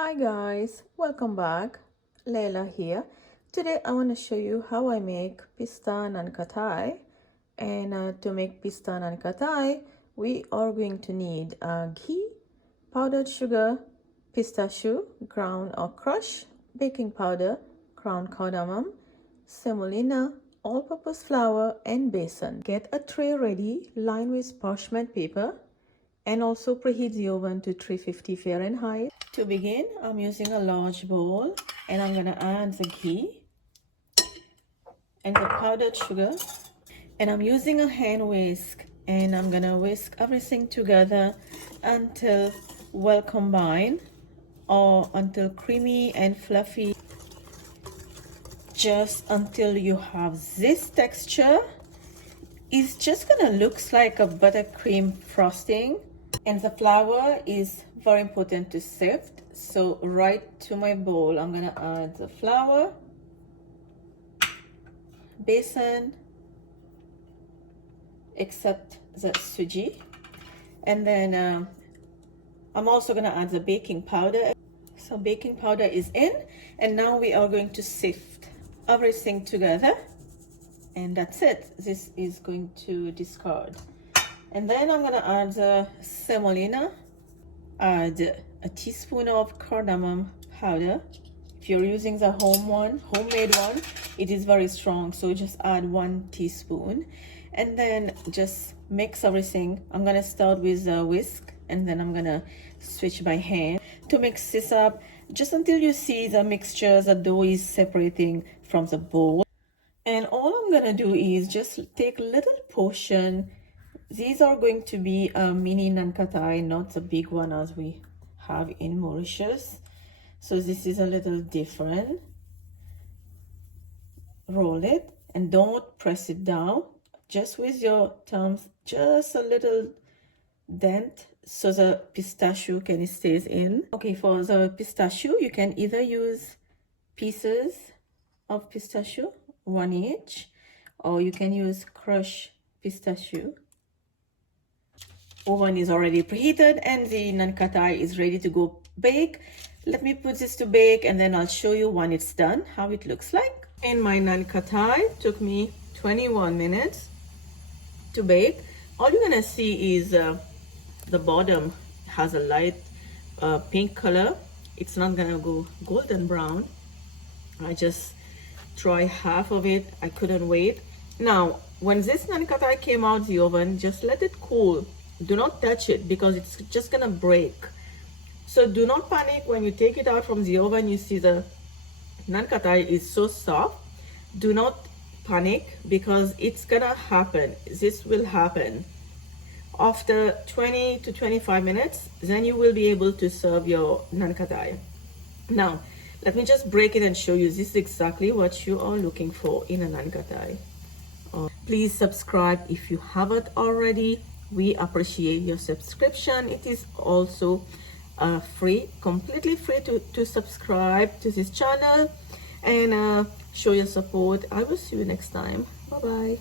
Hi guys, welcome back. Laila here. Today I want to show you how I make pista Nankathai. And to make pista Nankathai, we are going to need ghee, powdered sugar, pistachio, ground or crushed, baking powder, ground cardamom, semolina, all-purpose flour, and besan. Get a tray ready, lined with parchment paper, and also preheat the oven to 350 Fahrenheit. To begin, I'm using a large bowl and I'm gonna add the ghee and the powdered sugar, and I'm using a hand whisk, and I'm gonna whisk everything together until well combined or until creamy and fluffy, just until you have this texture. It's just gonna look like a buttercream frosting. And the flour is very important to sift, so right to my bowl I'm gonna add the flour, besan, except the sooji, and then I'm also gonna add the baking powder. So baking powder is in, and now we are going to sift everything together, and that's it. This is going to discard. And then I'm gonna add the semolina, add a teaspoon of cardamom powder. If you're using the homemade one, it is very strong, so just add 1 teaspoon. And then just mix everything. I'm gonna start with a whisk, and then I'm gonna switch by hand to mix this up just until you see the mixture, the dough is separating from the bowl. And all I'm gonna do is just take a little portion. These are going to be a mini Nankathai, not the big one as we have in Mauritius. So this is a little different. Roll it and don't press it down. Just with your thumbs, just a little dent so the pistachio can stays in. Okay, for the pistachio, you can either use pieces of pistachio, 1 each, or you can use crushed pistachio. Oven is already preheated and the Nankathai is ready to go bake. Let me put this to bake, and then I'll show you when it's done how it looks like. And my Nankathai took me 21 minutes to bake. All you're gonna see is the bottom has a light pink color. It's not gonna go golden brown. I just tried half of it. I couldn't wait. Now when this Nankathai came out the oven, just let it cool. Do not touch it because it's just gonna break. So do not panic when you take it out from the oven. You see the Nankathai is so soft. Do not panic because it's gonna happen. This will happen after 20 to 25 minutes. Then you will be able to serve your Nankathai. Now let me just break it and show you. This is exactly what you are looking for in a Nankathai. Please subscribe if you haven't already. We appreciate your subscription. It is also free, completely free to subscribe to this channel and show your support. I will see you next time. Bye bye.